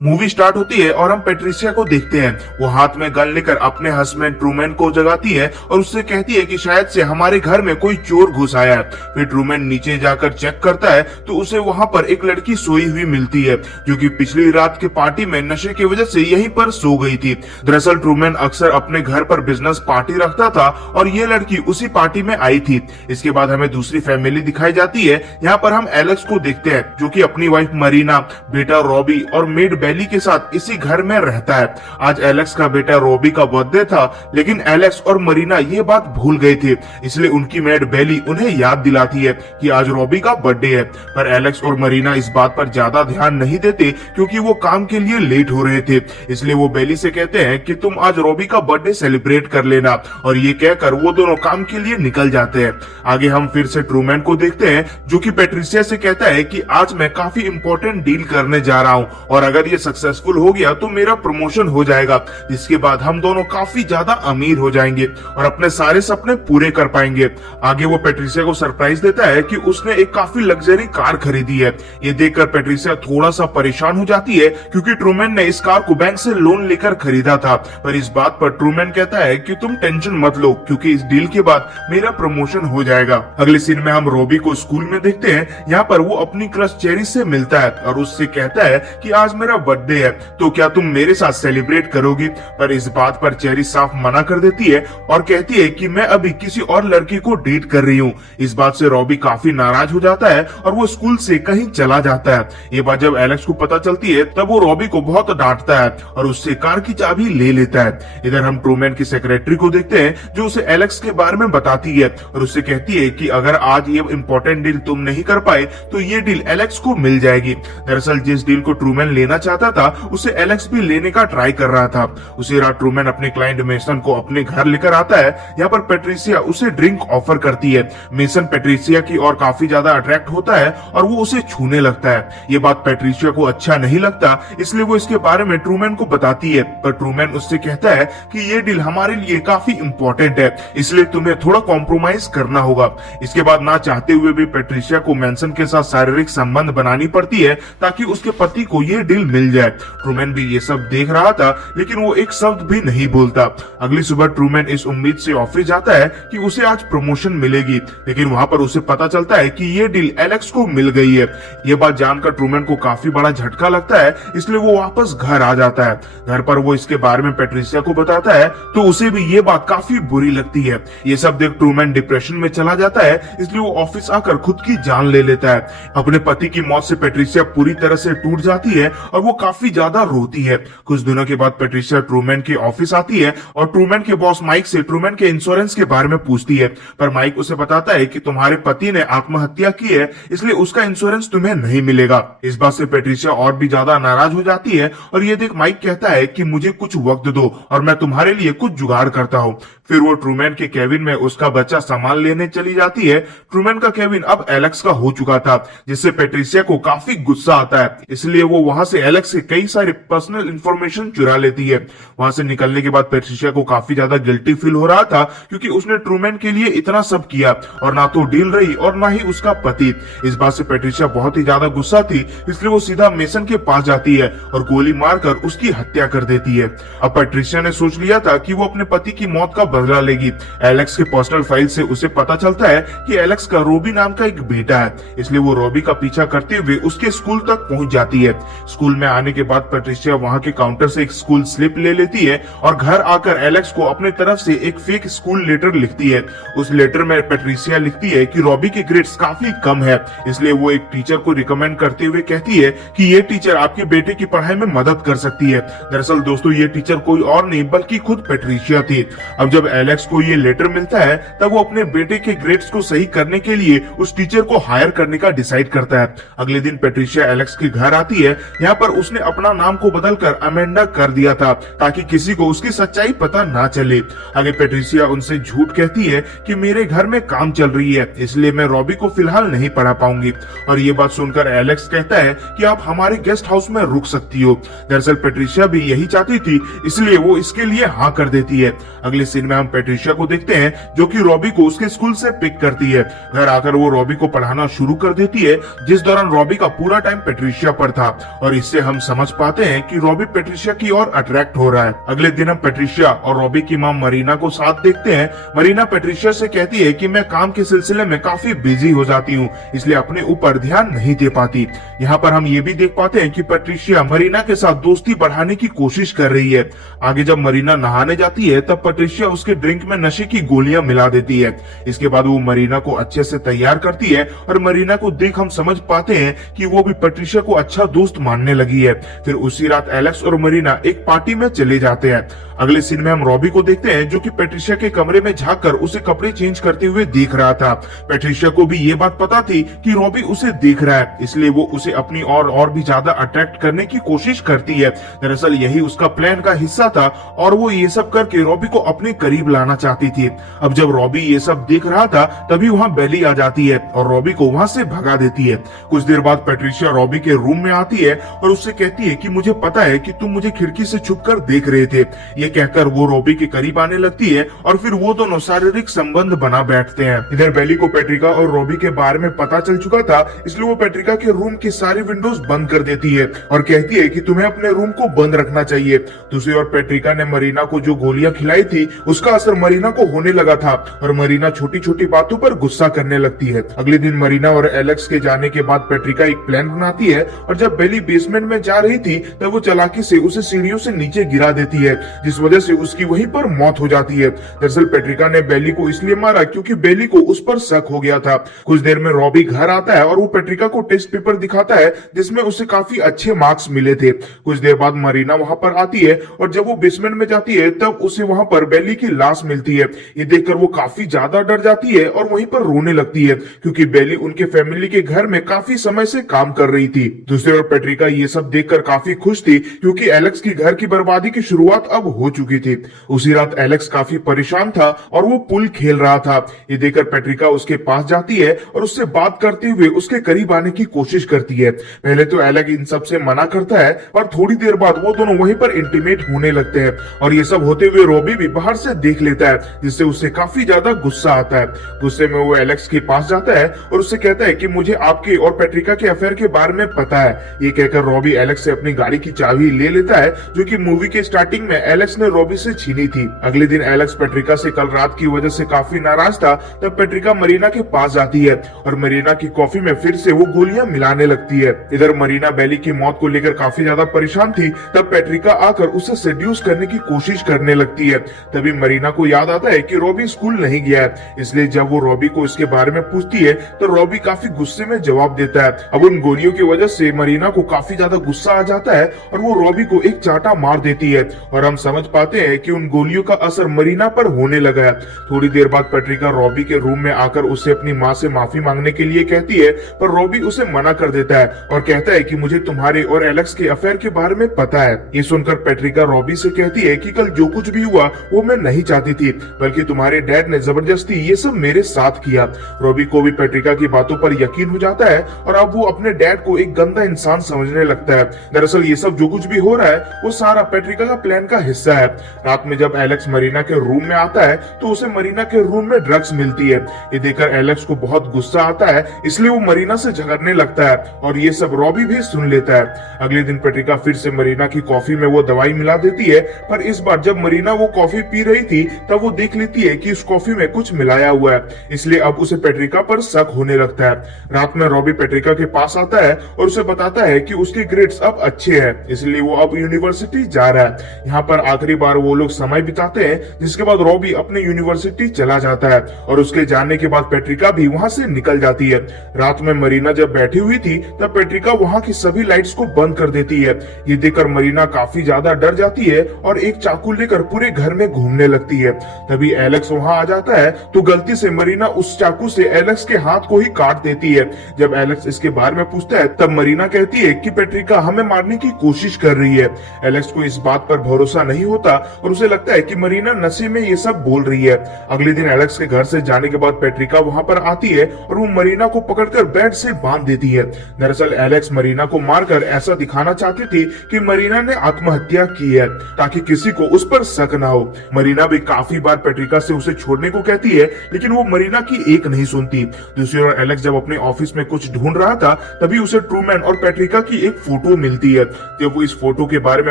Movie start होती है और हम पेट्रिशिया को देखते हैं। वो हाथ में गन लेकर अपने हस्बैंड ट्रूमैन को जगाती है और उससे कहती है कि शायद से हमारे घर में कोई चोर घुस आया है। फिर ट्रूमैन नीचे जाकर चेक करता है तो उसे वहाँ पर एक लड़की सोई हुई मिलती है जो कि पिछली रात के पार्टी में नशे की वजह से यहीं पर सो गई थी। दरअसल ट्रूमैन अक्सर अपने घर पर बिजनेस पार्टी रखता था और ये लड़की उसी पार्टी में आई थी। इसके बाद हमें दूसरी फैमिली दिखाई जाती है। यहाँ पर हम एलेक्स को देखते हैं जो कि अपनी वाइफ मरीना, बेटा रॉबी और मेड बेली के साथ इसी घर में रहता है। आज एलेक्स का बेटा रॉबी का बर्थडे था, लेकिन एलेक्स और मरीना ये बात भूल गए थे, इसलिए उनकी मेड बेली उन्हें याद दिलाती है कि आज रॉबी का बर्थडे है। पर एलेक्स और मरीना इस बात पर ज्यादा ध्यान नहीं देते क्योंकि वो काम के लिए लेट हो रहे थे। इसलिए वो बेली से कहते हैं कि तुम आज रॉबी का बर्थडे सेलिब्रेट कर लेना, और ये कहकर वो दोनों काम के लिए निकल जाते हैं। आगे हम फिर से ट्रूमैन को देखते हैं जो कि पेट्रिशिया से कहता है कि आज मैं काफी इंपॉर्टेंट डील करने जा रहा हूँ और अगर ये सक्सेसफुल हो गया तो मेरा प्रमोशन हो जाएगा, जिसके बाद हम दोनों काफी ज्यादा अमीर हो जाएंगे और अपने सारे सपने पूरे कर पाएंगे। आगे वो पेट्रिशिया को सरप्राइज देता है कि उसने एक काफी लग्जरी कार खरीदी है। ये देखकर पेट्रिशिया थोड़ा सा परेशान हो जाती है क्योंकि ट्रूमैन ने इस कार को बैंक से लोन लेकर खरीदा था। पर इस बात पर ट्रूमैन कहता है कि तुम टेंशन मत लो क्योंकि इस डील के बाद मेरा प्रमोशन हो जाएगा। अगले सीन में हम रॉबी को स्कूल में देखते हैं। यहाँ पर वो अपनी क्रश चेरी से मिलता है और उससे कहता है कि आज मेरा बर्थडे है तो क्या तुम मेरे साथ सेलिब्रेट करोगी। पर इस बात पर चेरी साफ मना कर देती है और कहती है कि मैं अभी किसी और लड़की को डेट कर रही हूँ। इस बात से रॉबी काफी नाराज हो जाता है और वो स्कूल से कहीं चला जाता है। ये बात जब एलेक्स को पता चलती है तब वो रॉबी को बहुत डांटता है और उससे कार की चाबी ले लेता है। इधर हम ट्रूमैन की सेक्रेटरी को देखते हैं जो उसे एलेक्स के बारे में बताती है और उससे कहती है कि अगर आज ये इम्पोर्टेंट डील तुम नहीं कर पाए तो ये डील एलेक्स को मिल जाएगी। दरअसल जिस डील को ट्रूमैन लेना चाहता था उसे एलेक्स भी लेने का ट्राई कर रहा था। उसी रात ट्रूमैन अपने क्लाइंट मेसन को अपने घर लेकर आता है। यहाँ पर पेट्रिशिया उसे ड्रिंक ऑफर करती है। मेसन पेट्रिशिया की और काफी ज्यादा अट्रैक्ट होता है और वो उसे छूने लगता है। ये बात पेट्रिशिया को अच्छा नहीं लगता, इसलिए वो इसके बारे में ट्रूमैन को बताती है। पर ट्रूमैन उससे कहता है कि ये डील हमारे लिए काफी इम्पोर्टेंट है, इसलिए तुम्हें थोड़ा कॉम्प्रोमाइज करना होगा। इसके बाद ना चाहते हुए भी पेट्रिशिया को मेसन के साथ शारीरिक संबंध बनानी पड़ती है ताकि उसके पति को ये डील मिल जाए। ट्रूमैन भी ये सब देख रहा था लेकिन वो एक शब्द भी नहीं बोलता। अगली सुबह ट्रूमैन इस उम्मीद से ऑफिस जाता है कि उसे आज प्रमोशन मिलेगी, लेकिन वहाँ पर उसे पता चलता है कि ये डील एलेक्स को मिल गई है। ये बात जानकर ट्रूमैन को काफी बड़ा झटका लगता है, इसलिए वो वापस घर आ जाता है। घर पर वो इसके बारे में पेट्रिशिया को बताता है तो उसे भी ये बात काफी बुरी लगती है। ये सब देख ट्रूमैन डिप्रेशन में चला जाता है, इसलिए वो ऑफिस आकर खुद की जान ले लेता है। अपने पति की मौत से पेट्रिशिया पूरी तरह से टूट जाती है और वो काफी ज्यादा रोती है। कुछ दिनों के बाद पेट्रिशिया ट्रूमैन के ऑफिस आती है और ट्रूमैन के बॉस माइक से ट्रूमैन के इंश्योरेंस के बारे में पूछती है। पर माइक उसे बताता है कि तुम्हारे पति ने आत्महत्या की है, इसलिए उसका इंश्योरेंस तुम्हें नहीं मिलेगा। इस बात से पेट्रिशिया और भी ज्यादा नाराज हो जाती है और ये देख माइक कहता है कि मुझे कुछ वक्त दो और मैं तुम्हारे लिए कुछ जुगाड़ करता हूँ। फिर वो ट्रूमैन के केविन में उसका बच्चा सामान लेने चली जाती है। ट्रूमैन का केविन अब एलेक्स का हो चुका था, जिससे पेट्रिशिया को काफी गुस्सा आता है, इसलिए वो वहां से एलेक्स से कई सारे पर्सनल इंफॉर्मेशन चुरा लेती है। वहां से निकलने के बाद पेट्रिशिया को काफी ज्यादा गिल्टी फील हो रहा था क्योंकि उसने ट्रूमैन के लिए इतना सब किया और ना तो डील रही और ना ही उसका पति। इस बात से पेट्रिशिया बहुत ही ज्यादा गुस्सा थी, इसलिए वो सीधा मेसन के पास जाती है और गोली मारकर उसकी हत्या कर देती है। अब पेट्रिशिया ने सोच लिया था कि वो अपने पति की मौत का बदला लेगी। एलेक्स के पर्सनल फाइल से उसे पता चलता है कि एलेक्स का रॉबी नाम का एक बेटा है, इसलिए वो रॉबी का पीछा करते हुए उसके स्कूल तक पहुंच जाती है। स्कूल में आने के बाद पेट्रिशिया वहां के काउंटर से एक स्कूल स्लिप ले लेती है और घर आकर एलेक्स को अपने तरफ से एक फेक स्कूल लेटर लिखती है। उस लेटर में पेट्रिशिया लिखती है कि रॉबी के ग्रेड्स काफी कम है, इसलिए वो एक टीचर को रिकमेंड करते हुए कहती है कि ये टीचर आपके बेटे की पढ़ाई में मदद कर सकती है। दरअसल दोस्तों ये टीचर कोई और नहीं बल्कि खुद पेट्रिशिया थी। अब जब एलेक्स को ये लेटर मिलता है तब वो अपने बेटे के ग्रेड्स को सही करने के लिए उस टीचर को हायर करने का डिसाइड करता है। अगले दिन पेट्रिशिया एलेक्स के घर आती है। यहाँ पर उसने अपना नाम को बदलकर अमेंडा कर दिया था ताकि किसी को उसकी सच्चाई पता ना चले। आगे पेट्रिशिया उनसे झूठ कहती है कि मेरे घर में काम चल रही है, इसलिए मैं रॉबी को फिलहाल नहीं पढ़ा पाऊंगी। और ये बात सुनकर एलेक्स कहता है कि आप हमारे गेस्ट हाउस में रुक सकती हो। दरअसल पेट्रिशिया भी यही चाहती थी, इसलिए वो इसके लिए हाँ कर देती है। अगले सीन में हम पेट्रिशिया को देखते हैं जो कि रॉबी को उसके स्कूल से पिक करती है। घर आकर वो रॉबी को पढ़ाना शुरू कर देती है, जिस दौरान रॉबी का पूरा टाइम पेट्रिशिया पर था। और इससे हम समझ पाते हैं कि रॉबी पेट्रिशिया की ओर अट्रैक्ट हो रहा है। अगले दिन हम पेट्रिशिया और रॉबी की मां मरीना को साथ देखते हैं। मरीना पेट्रिशिया से कहती है कि मैं काम के सिलसिले में काफी बिजी हो जाती हूँ, इसलिए अपने ऊपर ध्यान नहीं दे पाती। यहाँ पर हम ये भी देख पाते हैं कि पेट्रिशिया मरीना के साथ दोस्ती बढ़ाने की कोशिश कर रही है। आगे जब मरीना नहाने जाती है तब पेट्रिशिया उसके ड्रिंक में नशे की गोलियां मिला देती है। इसके बाद वो मरीना को अच्छे से तैयार करती है और मरीना को देख हम समझ पाते हैं कि वो भी पेट्रिशिया को अच्छा दोस्त मानने लगी है। फिर उसी रात एलेक्स और मरीना एक पार्टी में चले जाते हैं। अगले सीन में हम रॉबी को देखते हैं जो कि पेट्रिशिया के कमरे में झांककर उसे कपड़े चेंज करते हुए देख रहा था। पेट्रिशिया को भी ये बात पता थी कि रॉबी उसे देख रहा है, इसलिए वो उसे अपनी और भी ज्यादा अट्रैक्ट करने की कोशिश करती है। दरअसल यही उसका प्लान का हिस्सा था और वो ये सब करके रॉबी को अपने करीब लाना चाहती थी। अब जब रॉबी ये सब देख रहा था तभी वहाँ बेली आ जाती है और रॉबी को वहाँ से भगा देती है। कुछ देर बाद पेट्रिशिया रॉबी के रूम में आती है और उससे कहती है कि मुझे पता है कि तुम मुझे खिड़की से छुपकर देख रहे थे। ये कहकर वो रॉबी के करीब आने लगती है और फिर वो दोनों शारीरिक संबंध बना बैठते हैं। इधर बेली को पेट्रिका और रॉबी के बारे में पता चल चुका था, इसलिए वो पेट्रिका के रूम की सारी विंडोज बंद कर देती है और कहती है कि तुम्हें अपने रूम को बंद रखना चाहिए। दूसरी ओर पेट्रिका ने मरीना को जो गोलियां खिलाई थी उसका असर मरीना को होने लगा था और मरीना छोटी छोटी बातों पर गुस्सा करने लगती है। अगले दिन मरीना और एलेक्स के जाने के बाद पेट्रिका एक प्लान बनाती है और जब बेली बेसमेंट में जा रही थी तब वो चालाकी से उसे सीढ़ियों से नीचे गिरा देती है, जिस वजह से उसकी वहीं पर मौत हो जाती है। दरअसल पेट्रिका ने बेली को इसलिए मारा क्योंकि बेली को उस पर शक हो गया था। कुछ देर में रॉबी घर आता है और वो पेट्रिका को टेस्ट पेपर दिखाता है जिसमें उसे काफी अच्छे मार्क्स मिले थे। कुछ देर बाद मरीना वहां पर आती है और जब वो बेसमेंट में जाती है तब उसे वहां पर बेली की लाश मिलती है। ये देखकर वो काफी ज्यादा डर जाती है और वहीं पर रोने लगती है क्योंकि बेली उनके फैमिली के घर में काफी समय से काम कर रही थी। दूसरी ओर पेट्रिका ये सब देखकर काफी खुश थी क्योंकि एलेक्स की घर की बर्बादी की शुरुआत अब हो चुकी थी। उसी रात एलेक्स काफी परेशान था और वो पुल खेल रहा था। ये देखकर पेट्रिका उसके पास जाती है और उससे बात करते हुए उसके करीब आने की कोशिश करती है। पहले तो एलेक्स इन सब से मना करता है पर थोड़ी देर बाद वो दोनों वहीं पर इंटीमेट होने लगते हैं और ये सब होते हुए रॉबी भी बाहर से देख लेता है, जिससे उससे काफी ज्यादा गुस्सा आता है। गुस्से में वो एलेक्स के पास जाता है और उससे कहता है कि मुझे आपके और पेट्रिका के अफेयर के बारे में पता है। ये कहकर रॉबी एलेक्स से अपनी गाड़ी की चाबी ले लेता है जो कि मूवी के स्टार्टिंग में एलेक्स ने रॉबी से छीनी थी। अगले दिन एलेक्स पेट्रिका से कल रात की वजह से काफी नाराज था। तब पेट्रिका मरीना के पास जाती है और मरीना की कॉफी में फिर से वो गोलियां मिलाने लगती है। इधर मरीना बेली की मौत को लेकर काफी ज्यादा परेशान थी। तब पेट्रिका आकर उसे सेड्यूस करने की कोशिश करने लगती है। तभी मरीना को याद आता है कि रॉबी स्कूल नहीं गया है, इसलिए जब वो रॉबी को इसके बारे में पूछती है तो रॉबी काफी गुस्से में जवाब देता है। अब उन गोलियों की वजह से मरीना को काफी ज्यादा गुस्सा आ जाता है और वो रॉबी को एक चाटा मार देती है और हम समझ पाते हैं कि उन गोलियों का असर मरीना पर होने लगा है। थोड़ी देर बाद पेट्रिका रॉबी के रूम में आकर उसे अपनी माँ से माफी मांगने के लिए कहती है पर रॉबी उसे मना कर देता है और कहता है कि मुझे तुम्हारे और एलेक्स के अफेयर के बारे में पता है। ये सुनकर पेट्रिका रॉबी से कहती है कि कल जो कुछ भी हुआ वो मैं नहीं चाहती थी, बल्कि तुम्हारे डैड ने जबरदस्ती ये सब मेरे साथ किया। रॉबी को भी पेट्रिका की बातों पर यकीन हो जाता है और अब वो अपने डैड को एक गंदा इंसान समझने लगता है। दरअसल ये सब जो कुछ भी हो रहा है वो सारा पेट्रिका का प्लान का हिस्सा है। रात में जब एलेक्स मरीना के रूम में आता है तो उसे मरीना के रूम में ड्रग्स मिलती है। ये देखकर एलेक्स को बहुत गुस्सा आता है, इसलिए वो मरीना से झगड़ने लगता है और ये सब रॉबी भी सुन लेता है। अगले दिन पेट्रिका फिर से मरीना की कॉफी में वो दवाई मिला देती है, पर इस बार जब मरीना वो कॉफी पी रही थी तब वो देख लेती है कि उस कॉफी में कुछ मिलाया हुआ है, इसलिए अब उसे पेट्रिका पर शक होने लगता है। रात में रॉबी पेट्रिका के पास आता है और उसे बताता है कि उसके ग्रेड्स अब अच्छे हैं, इसलिए वो अब यूनिवर्सिटी जा रहा है। यहाँ पर आखिरी बार वो लोग समय बिताते हैं, जिसके बाद रॉबी अपने यूनिवर्सिटी चला जाता है और उसके जाने के बाद पेट्रिका भी वहाँ से निकल जाती है। रात में मरीना जब बैठी हुई थी तब पेट्रिका वहाँ की सभी लाइट्स को बंद कर देती है। ये देखकर मरीना काफी ज्यादा डर जाती है और एक चाकू लेकर पूरे घर में घूमने लगती है। तभी एलेक्स वहाँ आ जाता है तो गलती से मरीना उस चाकू से एलेक्स के हाथ को ही काट देती है। जब एलेक्स इसके बारे में पूछता है तब मरीना कहती है कि पेट्रिका हमें मारने की कोशिश कर रही है। एलेक्स को इस बात पर भरोसा नहीं होता और उसे लगता है कि मरीना नशे में ये सब बोल रही है। अगले दिन एलेक्स के घर से जाने के बाद पेट्रिका वहाँ पर आती है और वो मरीना को पकड़कर बेड से बांध देती है। दरअसल एलेक्स मरीना को मारकर ऐसा दिखाना चाहती थी कि मरीना ने आत्महत्या की है ताकि किसी को उस पर शक ना हो। मरीना भी काफी बार पेट्रिका से उसे छोड़ने को कहती है, लेकिन वो मरीना की एक नहीं सुनती। दूसरी ओर एलेक्स जब अपने ऑफिस में कुछ ढूंढ रहा था तभी उसे ट्रूमैन और पेट्रिका की एक फोटो मिलती है। जब वो इस फोटो के बारे में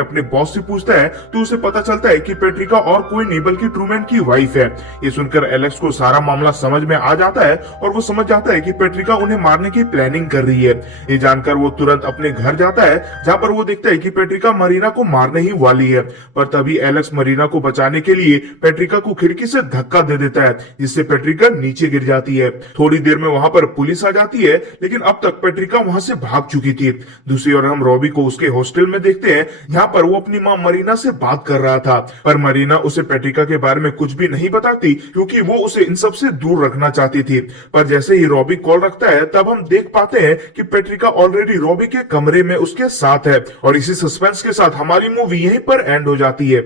अपने बॉस से पूछता है तो उसे पता चलता है कि पेट्रिका और कोई नहीं बल्कि ट्रूमैन की वाइफ है। ये सुनकर एलेक्स को सारा मामला समझ में आ जाता है और वो समझ जाता है कि पेट्रिका उन्हें मारने की प्लानिंग कर रही है। ये जानकर वो तुरंत अपने घर जाता है, जहाँ पर वो देखता है कि पेट्रिका मरीना को मारने ही वाली है। पर तभी एलेक्स मरीना को बचाने के लिए पेट्रिका को खिड़की से धक्का दे देता है, जिससे पेट्रिका नीचे गिर जाती है। थोड़ी देर में वहां पर पुलिस आ जाती है, लेकिन अब तक पेट्रिका वहां से भाग चुकी थी। दूसरी ओर हम रॉबी को उसके हॉस्टल में देखते हैं, यहाँ पर वो अपनी माँ मरीना से बात कर रहा था, पर मरीना उसे पेट्रिका के बारे में कुछ भी नहीं बताती, क्योंकि वो उसे इन सब से दूर रखना चाहती थी। पर जैसे ही रॉबी कॉल रखता है, तब हम देख पाते हैं कि पेट्रिका ऑलरेडी रॉबी के कमरे में उसके साथ है। और इसी सस्पेंस के साथ हमारी मूवी यहीं पर एंड हो जाती है।